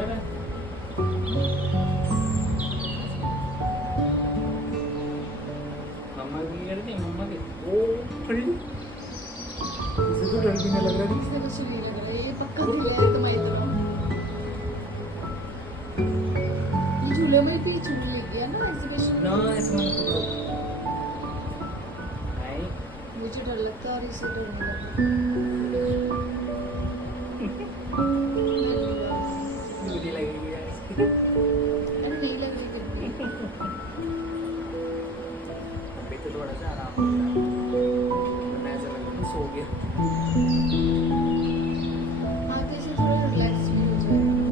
इधर है। मम्मा की करती मम्मा की ओ खड़ी इसे तो डर भी नहीं लग रहा है। इसने कुछ नहीं लग रहा है, ये पक्का दिल है तुम्हारी तरह। ये झूले में भी झूलने लग गया ना एग्जीबिशन ना ऐसे मत पकड़ो भाई। मुझे डर लगता है और इसे डर नहीं लगता। ड्यूटी लगेगी यार इसकी।